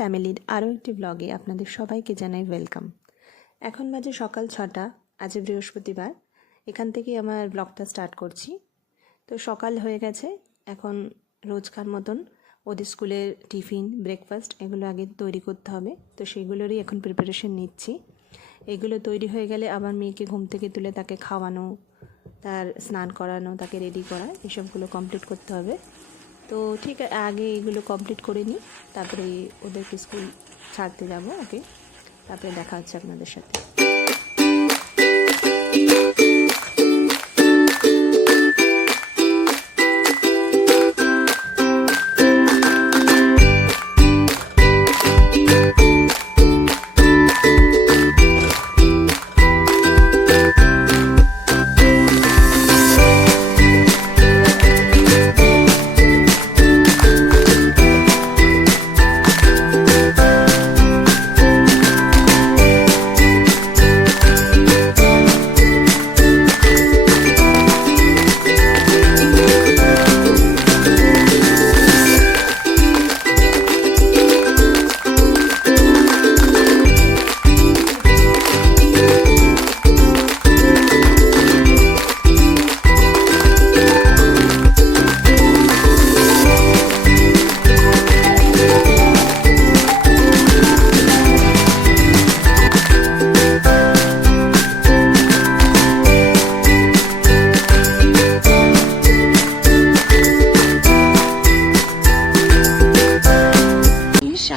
ফ্যামিলির আরও একটি ব্লগে আপনাদের সবাইকে জানাই ওয়েলকাম। এখন বাজে সকাল 6টা, আজ বৃহস্পতিবার। এখান থেকেই আমার ব্লগটা স্টার্ট করছি। তো সকাল হয়ে গেছে, এখন রোজকার মতন ওদের স্কুলের টিফিন, ব্রেকফাস্ট এগুলো আগে তৈরি করতে হবে। তো সেগুলোরই এখন প্রিপারেশন নিচ্ছি। এগুলো তৈরি হয়ে গেলে আবার মেয়েকে ঘুম থেকে তুলে তাকে খাওয়ানো, তার স্নান করানো, তাকে রেডি করা, এসবগুলো কমপ্লিট করতে হবে। তো ঠিক আগে এগুলো কমপ্লিট করে নিই, তারপরে ওদেরকে স্কুল ছাড়তে যাব। ওকে, তারপরে দেখা হচ্ছে আপনাদের সাথে।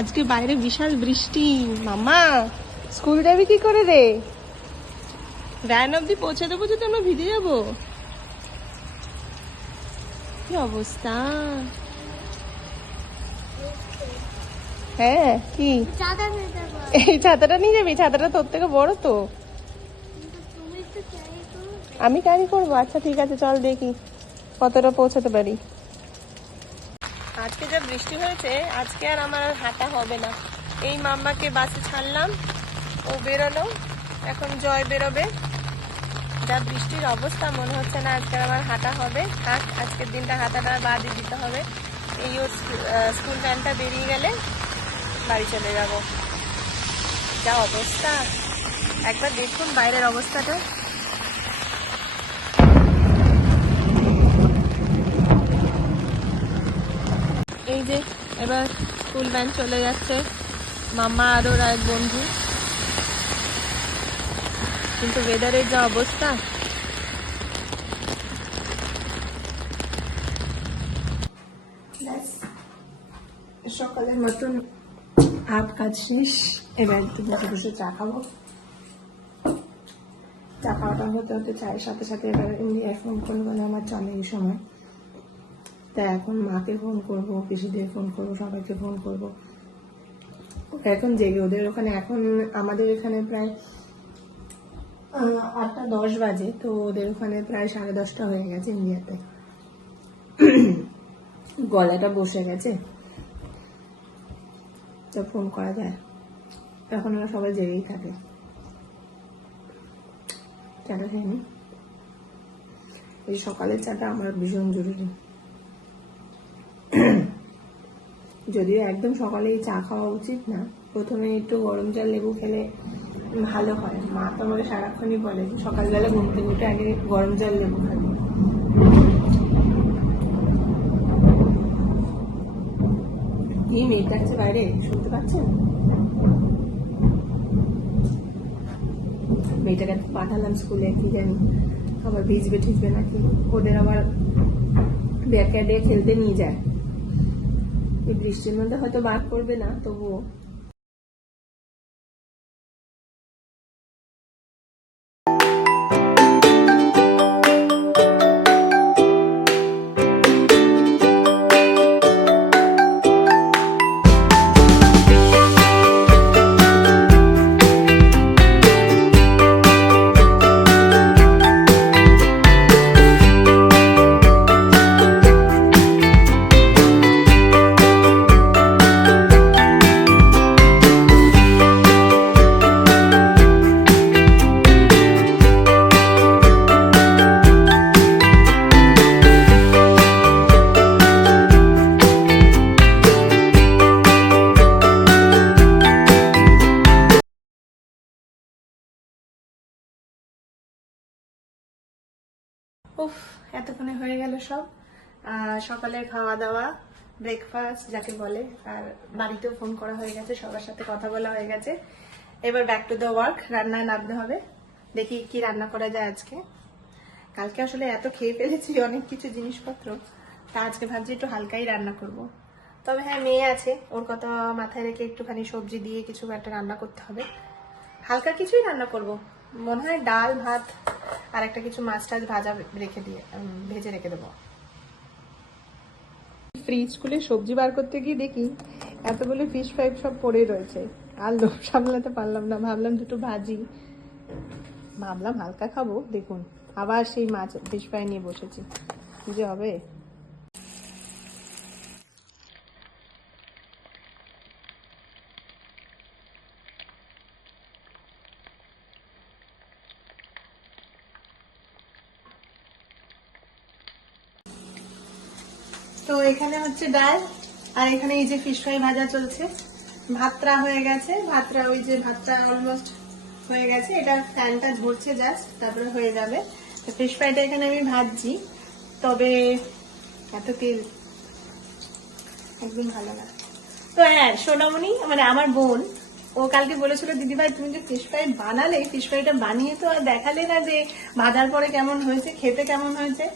আজকে বাইরে বিশাল বৃষ্টি। মামা স্কুল যাবি কি করে রে? ভ্যান অব্দি পৌঁছে দেবো যদি আমরা ভিজে যাবো। কি অবস্থা! হ্যাঁ, কি এই ছাতাটা নিয়ে যাবি? ছাতাটা তোর থেকে বড় তো। আমি ক্যারি করবো। আচ্ছা ঠিক আছে, চল দেখি কতটা পৌঁছাতে পারি। আজকে যা বৃষ্টি হয়েছে, আজকে আর আমার হাঁটা হবে না। এই মাম্মাকে বাসে ছাড়লাম, ও বেরোলো, এখন জয় বেরোবে। যা বৃষ্টির অবস্থা, মনে হচ্ছে না আজকে আমার হাঁটা হবে। থাক, আজকের দিনটা হাঁটাটা বাদই দিতে হবে। এই ওর স্কুল ভ্যানটা বেরিয়ে গেলে বাড়ি চলে যাব। যা অবস্থা, একবার দেখুন বাইরের অবস্থাটা। এই যে এবার স্কুল ভ্যান চলে যাচ্ছে, মামা আর ওর এক বন্ধু। কিন্তু ওয়েদারের যা অবস্থা, সকালের মতন হাত কাজ শেষ। এবার একটু বসে বসে চা খাবো। চা খাওয়াটা হতে হতে চায়ের সাথে সাথে এবার ইন্ডিয়ায় ফোন করে বলে আমার চলে এই সময়। তাই এখন মাকে ফোন করবো, পিসিদের ফোন করবো, সবাইকে ফোন করবো। এখন জেগে ওদের ওখানে, এখন আমাদের এখানে প্রায় 8টা 10 বাজে, তো ওদের ওখানে প্রায় 10:30 হয়ে গেছে ইন্ডিয়াতে। গলাটা বসে গেছে, তো ফোন করা যায়। এখন ওরা সবাই জেগেই থাকে। চাটা খাইনি, এই সকালের চাটা আমার ভীষণ জরুরি। যদিও একদম সকালেই চা খাওয়া উচিত না, প্রথমে একটু গরম জল লেবু খেলে ভালো হয়। মা তো আমাকে সারাক্ষণই বলে সকালবেলা ঘুম থেকে উঠে আগে গরম জল লেবু খাবে। কি মেয়ে যাচ্ছে বাইরে, শুনতে পাচ্ছেন? মেয়েটাকে পাঠালাম স্কুলে, কি জানি আবার ভিজবে ঠিজবে নাকি। ওদের আবার ব্যাকে খেলতে নিয়ে যায়। এই বৃষ্টির মধ্যে হয়তো বার করবে না, তবুও উফ, এতক্ষণে হয়ে গেল সব। সকালের খাওয়া দাওয়া, ব্রেকফাস্ট যাকে বলে, আর বাড়িতেও ফোন করা হয়ে গেছে, সবার সাথে কথা বলা হয়ে গেছে। এবার ব্যাক টু দ্য ওয়ার্ক, রান্নায় নামতে হবে। দেখি কি রান্না করা যায় আজকে। কালকে আসলে এত খেয়ে ফেলেছি অনেক কিছু জিনিসপত্র, তা আজকে ভাবছি একটু হালকাই রান্না করব। তবে হ্যাঁ, মেয়ে আছে, ওর কথা মাথায় রেখে একটুখানি সবজি দিয়ে কিছু একটা রান্না করতে হবে। হালকা কিছুই রান্না করব, মনে হয় ডাল ভাত আর একটা কিছু মাছ টাছ ভেজে রেখে দেবো। ফ্রিজ খুলে সবজি বার করতে গিয়ে দেখি এতগুলো ফিশ ফ্রাই সব পড়ে রয়েছে, আর লোভ সামলাতে পারলাম না, ভাবলাম দুটো ভাজি, ভাবলাম হালকা খাবো। দেখুন আবার সেই মাছ ফিশ ফ্রাই নিয়ে বসেছি, কি যে হবে। তো এখানে হচ্ছে ডাল, আর এখানে এই যে ফিশ ফ্রাই ভাজা চলছে। ভাতটা হয়ে গেছে, ভাতটা অলমোস্ট হয়ে গেছে, এটা ফ্যানটা ঝরছে জাস্ট, তারপরে হয়ে যাবে। তো ফিশ ফ্রাইটা এখানে আমি ভাজছি, তবে এত তেল একদম ভালো না। তো হ্যাঁ, সোনামণি মানে আমার বোন, ও কালকে বলেছিল দিদিভাই তুমি যে ফিশ ফ্রাই বানালে, ফিশ ফ্রাইটা বানিয়ে তো আর দেখালে না যে ভাজার পরে কেমন হয়েছে, খেতে কেমন হয়েছে।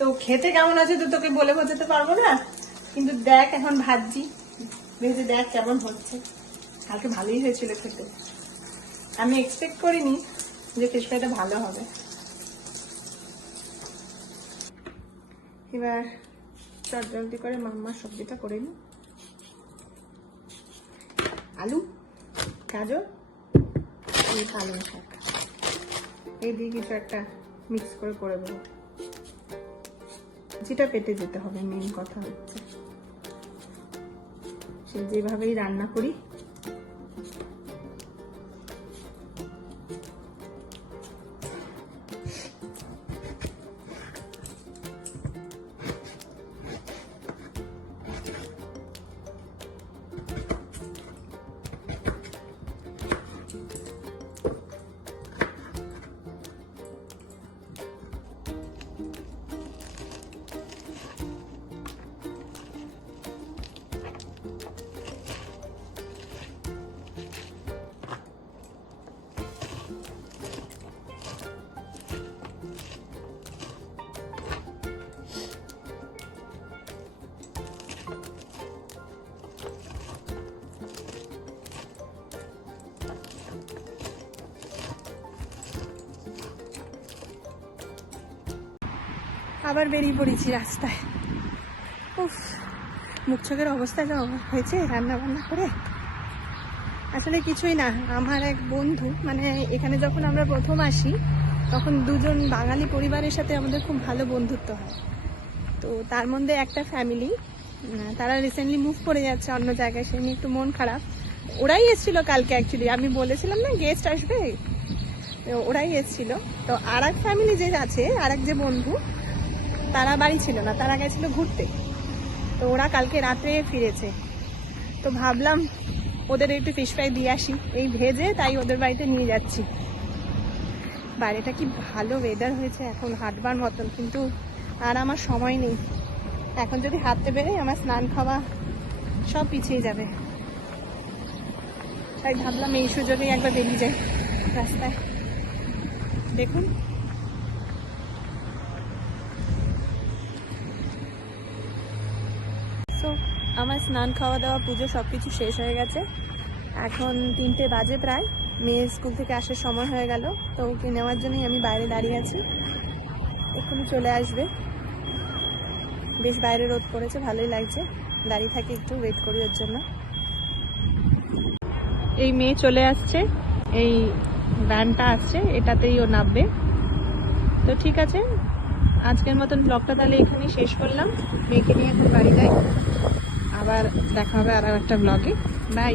তো খেতে কেমন আছে তো তোকে বলে বোঝাতে পারবো না, কিন্তু দেখ এখন ভাজছি, ভেজে দেখ কেমন হচ্ছে। কালকে ভালোই হয়েছিল খেতে, আমি এক্সপেক্ট করিনি যে ফিশ ফ্রাইটা ভালো হবে। এবার চটজলদি করে মাম্মা সবজিটা করে নি। আলু, গাজর, এই পালং শাক, এই দিয়ে কিছু একটা মিক্স করে দেবো। যেটা পেটে যেতে হবে, মেন কথা হচ্ছে সে যেভাবেই রান্না করি। আবার বেরিয়ে পড়েছি রাস্তায়। উফ, মুখ চোখের অবস্থা যা হয়েছে রান্না বান্না করে। আসলে কিছুই না, আমার এক বন্ধু, মানে এখানে যখন আমরা প্রথম আসি তখন দুজন বাঙালি পরিবারের সাথে আমাদের খুব ভালো বন্ধুত্ব হয়। তো তার মধ্যে একটা ফ্যামিলি, তারা রিসেন্টলি মুভ করে যাচ্ছে অন্য জায়গায়, সে নিয়ে একটু মন খারাপ। ওরাই এসেছিলো কালকে, অ্যাকচুয়ালি আমি বলেছিলাম না গেস্ট আসবে, ওরাই এসেছিল। তো আর এক ফ্যামিলি যে আছে, আর এক যে বন্ধু, তারা বাড়ি ছিল না, তারা গেছিল ঘুরতে। তো ওরা কালকে রাত্রে ফিরেছে, তো ভাবলাম ওদের একটু ফিশ ফ্রাই দিয়ে আসি এই ভেজে, তাই ওদের বাড়িতে নিয়ে যাচ্ছি। বাইরেটা কি ভালো ওয়েদার হয়েছে, এখন হাঁটবার মতন, কিন্তু আর আমার সময় নেই। এখন যদি হাঁটতে বেরোই আমার স্নান খাওয়া সব পিছিয়ে যাবে, তাই ভাবলাম এই সুযোগেই একবার বেরিয়ে যাই রাস্তায়। দেখুন আমার স্নান খাওয়া দাওয়া পুজো সব কিছু শেষ হয়ে গেছে। এখন 3টে বাজে প্রায়, মেয়ের স্কুল থেকে আসার সময় হয়ে গেল। তো ওকে নেওয়ার জন্যই আমি বাইরে দাঁড়িয়ে আছি, এক্ষুনি চলে আসবে। বেশ বাইরে রোদ পড়েছে, ভালোই লাগছে, দাঁড়িয়ে থাকি একটু, ওয়েট করি ওর জন্য। এই মেয়ে চলে আসছে, এই ভ্যানটা আসছে, এটাতেই ও নামবে। তো ঠিক আছে, আজকের মতন ব্লগটা তাহলে এখানেই শেষ করলাম। মেয়েকে নিয়ে এখন বাড়ি যাই, আবার দেখা হবে আর একটা ব্লগে। বাই।